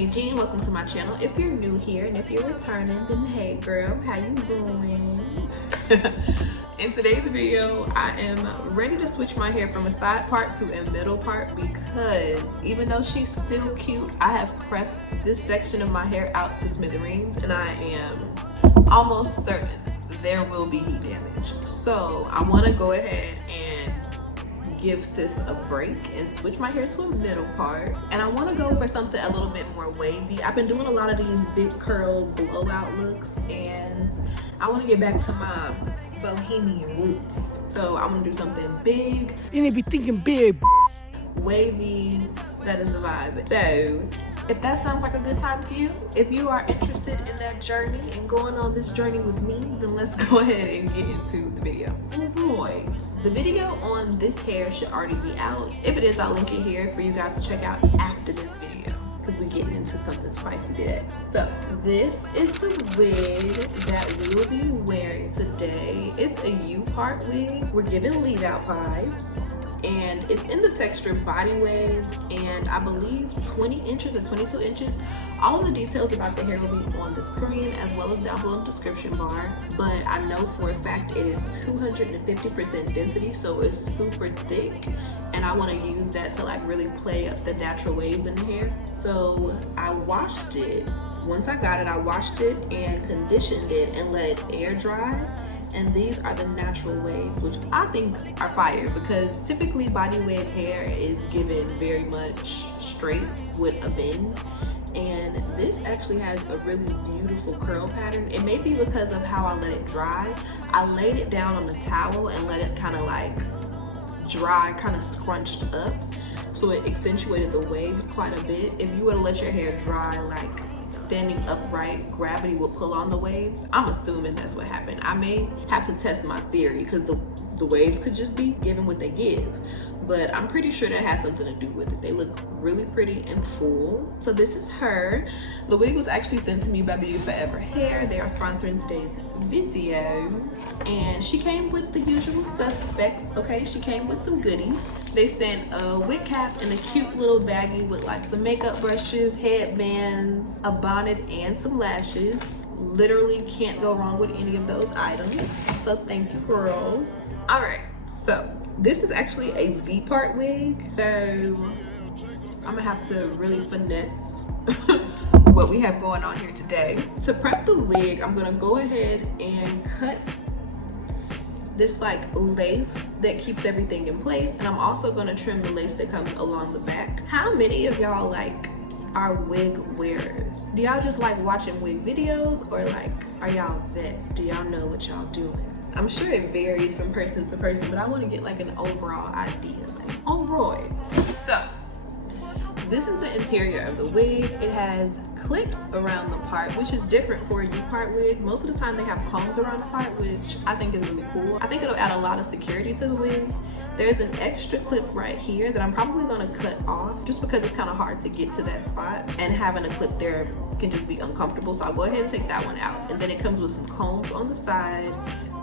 Tiffany G, and welcome to my channel. If you're new here and if you're returning, then hey girl, how you doing? In today's video, I am ready to switch my hair from a side part to a middle part because even though she's still cute, I have pressed this section of my hair out to smithereens and I am almost certain there will be heat damage. So I want to go ahead and give sis a break and switch my hair to a middle part, and I want to go for something a little bit more wavy. I've been doing a lot of these big curl blowout looks and I want to get back to my bohemian roots, so I'm gonna do something big. You need to be thinking big, wavy. That is the vibe. So if that sounds like a good time to you, if you are interested in that journey and going on this journey with me, then let's go ahead and get into the video. Boy, the video on this hair should already be out. If it is, I'll link it here for you guys to check out after this video, because we're getting into something spicy today. So this is the wig that we will be wearing today. It's a U-part wig. We're giving leave out vibes. And it's in the texture body wave, and I believe 20 inches or 22 inches. All of the details about the hair will be on the screen as well as down below in the description bar, but I know for a fact it is 250% density, so it's super thick, and I want to use that to like really play up the natural waves in the hair. So I washed it. Once I got it, I washed it and conditioned it and let it air dry. And these are the natural waves, which I think are fire, because typically body wave hair is given very much straight with a bend, and this actually has a really beautiful curl pattern. It may be because of how I let it dry. I laid it down on the towel and let it kind of like dry, kind of scrunched up, so it accentuated the waves quite a bit. If you were to let your hair dry like standing upright, gravity will pull on the waves. I'm assuming that's what happened. I may have to test my theory because the waves could just be given what they give, but I'm pretty sure that has something to do with it. They look really pretty and full. So this is her. The wig was actually sent to me by BeautyForever Hair. They are sponsoring today's video, and she came with the usual suspects. Okay, she came with some goodies. They sent a wig cap and a cute little baggie with like some makeup brushes, headbands, a bonnet, and some lashes. Literally can't go wrong with any of those items, so thank you girls. All right, so this is actually a V-part wig, so I'm gonna have to really finesse what we have going on here today. To prep the wig, I'm gonna go ahead and cut this like lace that keeps everything in place, and I'm also gonna trim the lace that comes along the back. How many of y'all like are wig wearers? Do y'all just like watching wig videos, or like are y'all vets? Do y'all know what y'all doing? I'm sure it varies from person to person, but I want to get like an overall idea. Like, all right, so this is the interior of the wig. It has clips around the part, which is different for a U-part wig. Most of the time they have combs around the part, which I think is really cool. I think it'll add a lot of security to the wig. There's an extra clip right here that I'm probably gonna cut off just because it's kind of hard to get to that spot, and having a clip there can just be uncomfortable. So I'll go ahead and take that one out. And then it comes with some combs on the side,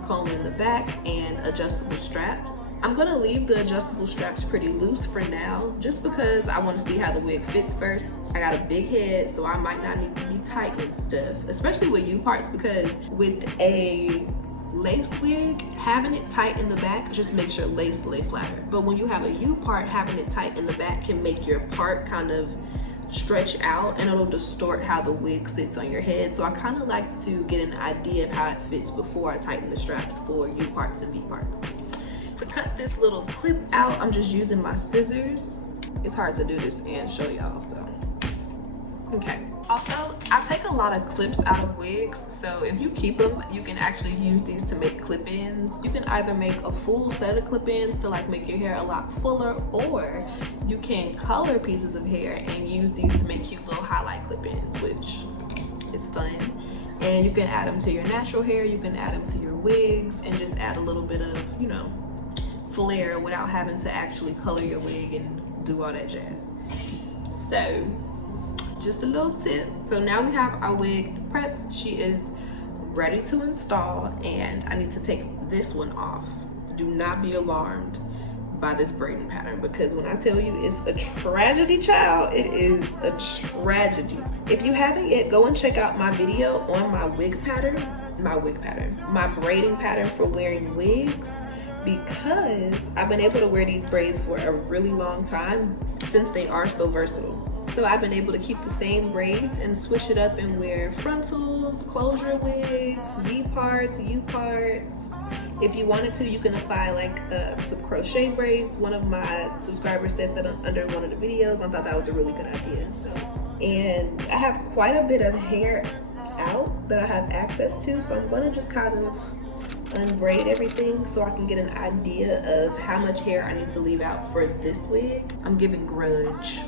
comb in the back, and adjustable straps. I'm gonna leave the adjustable straps pretty loose for now, just because I want to see how the wig fits first. I got a big head, so I might not need to be tight and stuff, especially with U-parts, because with a lace wig, having it tight in the back just makes your lace lay flatter. But when you have a U-part, having it tight in the back can make your part kind of stretch out, and it'll distort how the wig sits on your head. So I kind of like to get an idea of how it fits before I tighten the straps for U-parts and V-parts. To cut this little clip out, I'm just using my scissors. It's hard to do this and show y'all, so. Okay. Also, I take a lot of clips out of wigs, so if you keep them, you can actually use these to make clip-ins. You can either make a full set of clip-ins to like make your hair a lot fuller, or you can color pieces of hair and use these to make cute little highlight clip-ins, which is fun. And you can add them to your natural hair, you can add them to your wigs, and just add a little bit of, you know, flair without having to actually color your wig and do all that jazz. So just a little tip. So now we have our wig prepped. She is ready to install, and I need to take this one off. Do not be alarmed. by this braiding pattern, because when I tell you it's a tragedy, child, it is a tragedy. If you haven't yet, go and check out my video on my braiding pattern for wearing wigs, because I've been able to wear these braids for a really long time since they are so versatile. So I've been able to keep the same braids and switch it up and wear frontals, closure wigs, V parts, U parts. If you wanted to, you can apply like some crochet braids. One of my subscribers said that under one of the videos. I thought that was a really good idea. And I have quite a bit of hair out that I have access to, so I'm gonna just kind of unbraid everything so I can get an idea of how much hair I need to leave out for this wig. I'm giving grudge.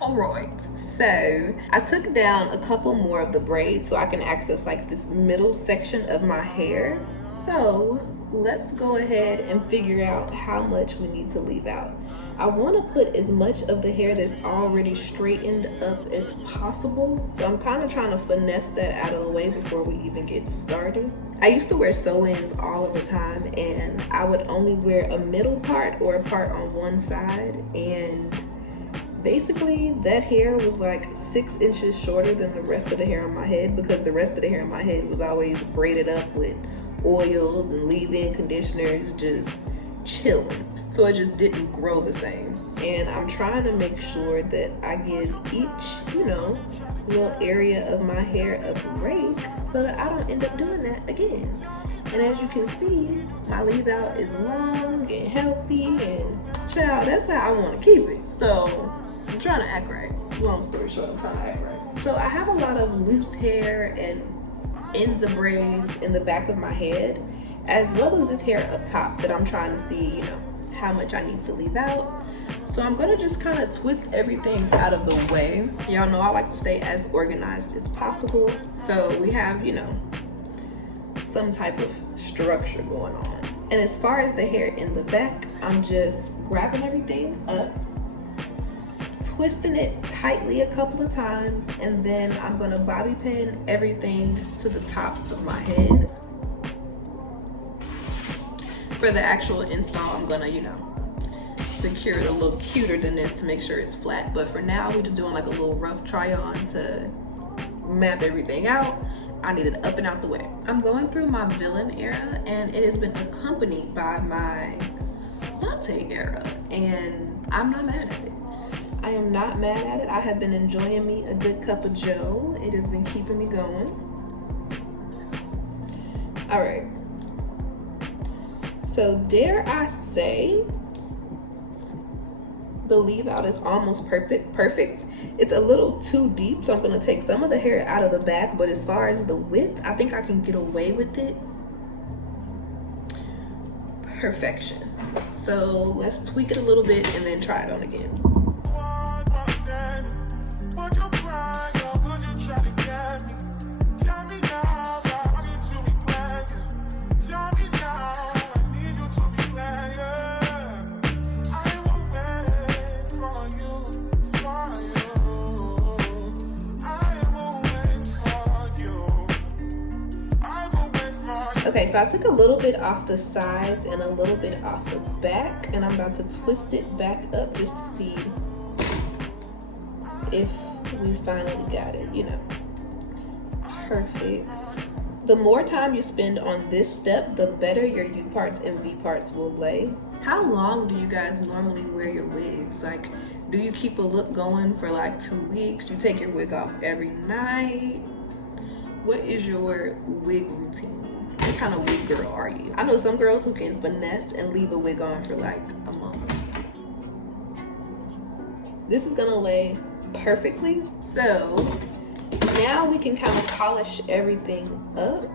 Alright, so I took down a couple more of the braids so I can access like this middle section of my hair. So let's go ahead and figure out how much we need to leave out. I want to put as much of the hair that's already straightened up as possible. So I'm kind of trying to finesse that out of the way before we even get started. I used to wear sew-ins all of the time, and I would only wear a middle part or a part on one side, and basically that hair was like 6 inches shorter than the rest of the hair on my head, because the rest of the hair on my head was always braided up with oils and leave-in conditioners, just chilling. So it just didn't grow the same. And I'm trying to make sure that I give each, little area of my hair a break so that I don't end up doing that again. And as you can see, my leave out is long and healthy, and child, that's how I want to keep it. So I'm trying to act right. Long story short, I'm trying to act right. So I have a lot of loose hair and ends of braids in the back of my head, as well as this hair up top that I'm trying to see, how much I need to leave out. So I'm gonna just kind of twist everything out of the way. Y'all know I like to stay as organized as possible. So we have, some type of structure going on. And as far as the hair in the back, I'm just grabbing everything up, twisting it tightly a couple of times, and then I'm gonna bobby pin everything to the top of my head. For the actual install, I'm gonna, secure it a little cuter than this to make sure it's flat. But for now, we're just doing like a little rough try on to map everything out. I need it up and out the way. I'm going through my villain era, and it has been accompanied by my latte era, and I'm not mad at it. I am not mad at it. I have been enjoying me a good cup of joe. It has been keeping me going. All right. So dare I say, the leave out is almost perfect. It's a little too deep, so I'm gonna take some of the hair out of the back, but as far as the width, I think I can get away with it. Perfection. So let's tweak it a little bit and then try it on again. Okay, so I took a little bit off the sides and a little bit off the back, and I'm about to twist it back up just to see if we finally got it, Perfect. The more time you spend on this step, the better your U parts and V parts will lay. How long do you guys normally wear your wigs? Like, do you keep a look going for like 2 weeks? Do you take your wig off every night? What is your wig routine? What kind of wig girl are you? I know some girls who can finesse and leave a wig on for like a month. This is gonna lay perfectly. So now we can kind of polish everything up.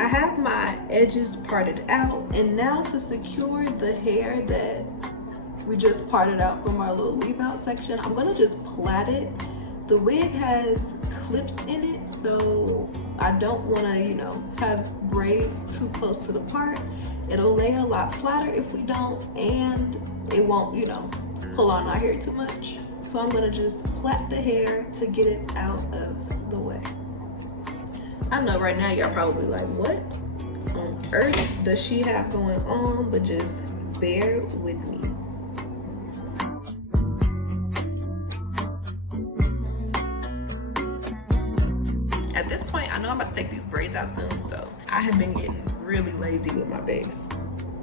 I have my edges parted out, and now to secure the hair that we just parted out from our little leave out section, I'm gonna just plait it. The wig has clips in it, so I don't wanna, you know, have braids too close to the part. It'll lay a lot flatter if we don't, and it won't, you know, pull on our hair too much. So I'm gonna just plait the hair to get it out of the way. I know right now y'all probably like, what on earth does she have going on? But just bear with me. At this point, I know I'm about to take these braids out soon, so I have been getting really lazy with my base.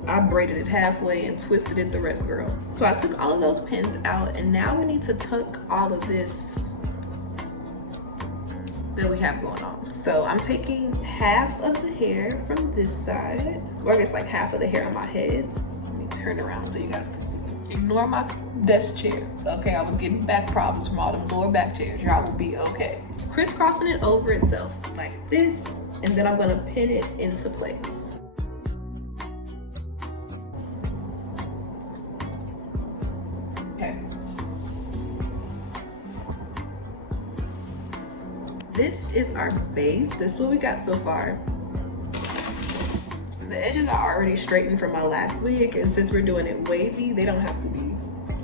I braided it halfway and twisted it the rest, girl. So I took all of those pins out, and now we need to tuck all of this that we have going on. So I'm taking half of the hair from this side, or I guess like half of the hair on my head. Let me turn around so you guys can see. Ignore my desk chair, okay? I was getting back problems from all them lower back chairs. Y'all will be okay. Crisscrossing it over itself like this, and then I'm gonna pin it into place. Okay. This is our base. This is what we got so far. The edges are already straightened from my last wig, and since we're doing it wavy, they don't have to be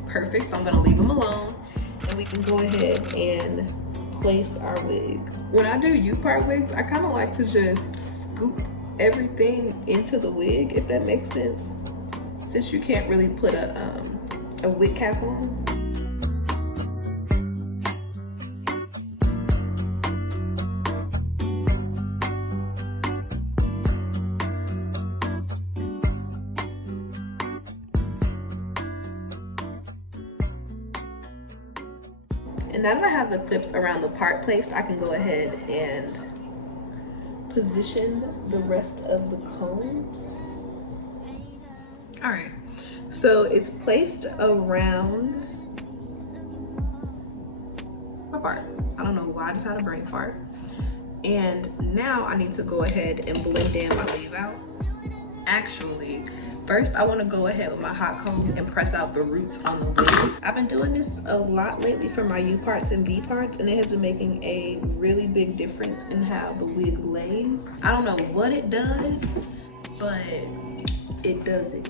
perfect, so I'm gonna leave them alone, and we can go ahead and place our wig. When I do U-part wigs, I kind of like to just scoop everything into the wig, if that makes sense, since you can't really put a wig cap on. And now that I have the clips around the part placed, I can go ahead and position the rest of the combs. All right, so it's placed around my part. I don't know why I just had a brain fart. And now I need to go ahead and blend in my leave out. Actually, first I want to go ahead with my hot comb and press out the roots on the wig. I've been doing this a lot lately for my U parts and V parts, and it has been making a really big difference in how the wig lays. I don't know what it does, but it does it.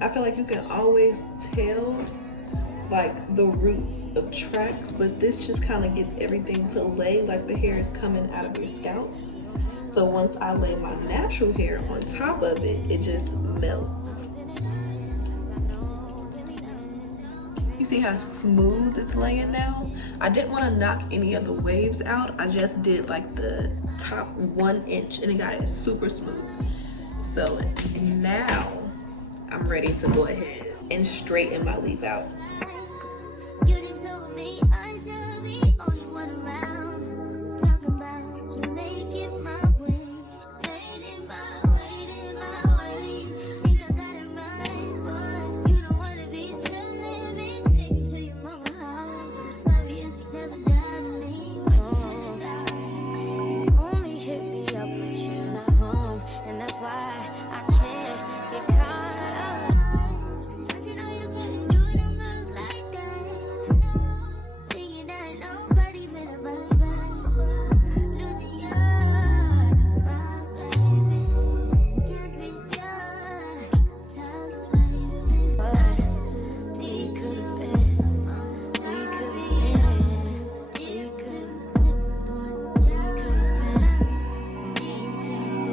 I feel like you can always tell like the roots of tracks, but this just kind of gets everything to lay like the hair is coming out of your scalp. So once I lay my natural hair on top of it, it just melts. You see how smooth it's laying now? I didn't want to knock any of the waves out. I just did like the top 1 inch, and it got it super smooth. So now I'm ready to go ahead and straighten my leave out.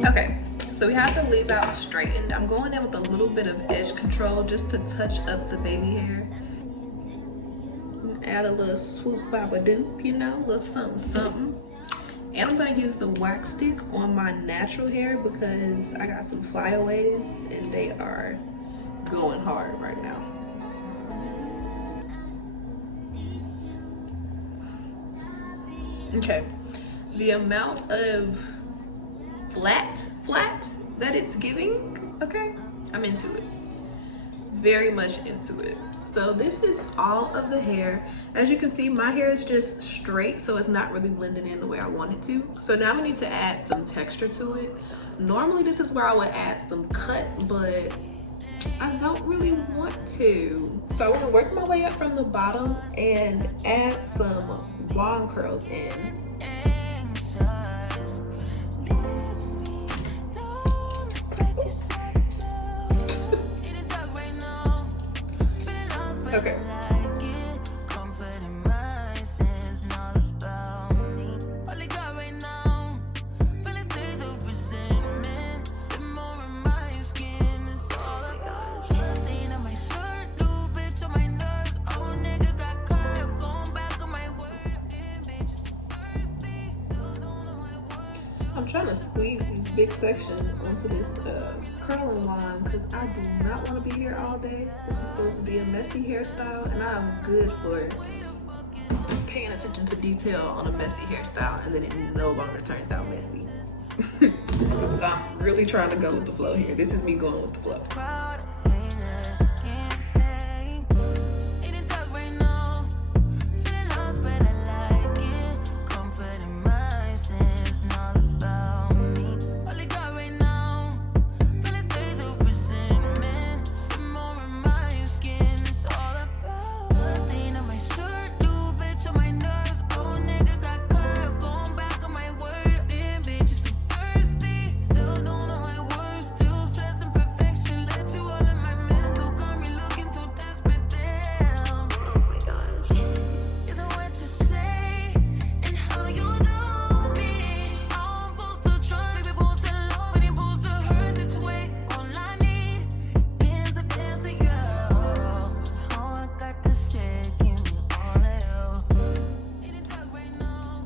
Okay, so we have the leave out straightened. I'm going in with a little bit of edge control just to touch up the baby hair. Add a little swoop baba doop, you know, a little something something. And I'm gonna use the wax stick on my natural hair because I got some flyaways and they are going hard right now. Okay, the amount of flat that it's giving, okay, I'm into it, very much into it. So So this is all of the hair. As you can see, my hair is just straight, so it's not really blending in the way I want it to. So now we need to add some texture to it. Normally this is where I would add some cut, but I don't really want to. So I want to work my way up from the bottom and add some wand curls in. Okay. I'm trying to squeeze these big sections onto this curling line because I do not want to be here all day. This is supposed to be a messy hairstyle, and I'm good for paying attention to detail on a messy hairstyle, and then it no longer turns out messy. So I'm really trying to go with the flow here. This is me going with the flow.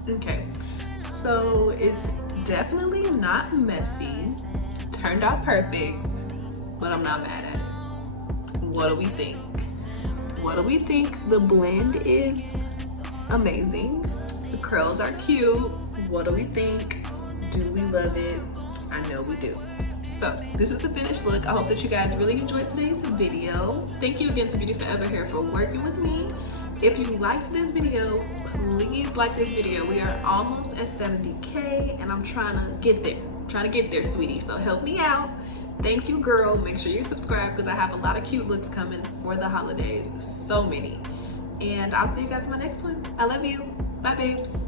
Okay, so it's definitely not messy. Turned out perfect, but I'm not mad at it. What do we think? What do we think? The blend is amazing. The curls are cute. What do we think? Do we love it? I know we do. So this is the finished look. I hope that you guys really enjoyed today's video. Thank you again to BeautyForever Hair for working with me. If you liked this video, please like this video. We are almost at 70K and I'm trying to get there. Sweetie. So help me out. Thank you, girl. Make sure you subscribe because I have a lot of cute looks coming for the holidays. So many. And I'll see you guys in my next one. I love you. Bye, babes.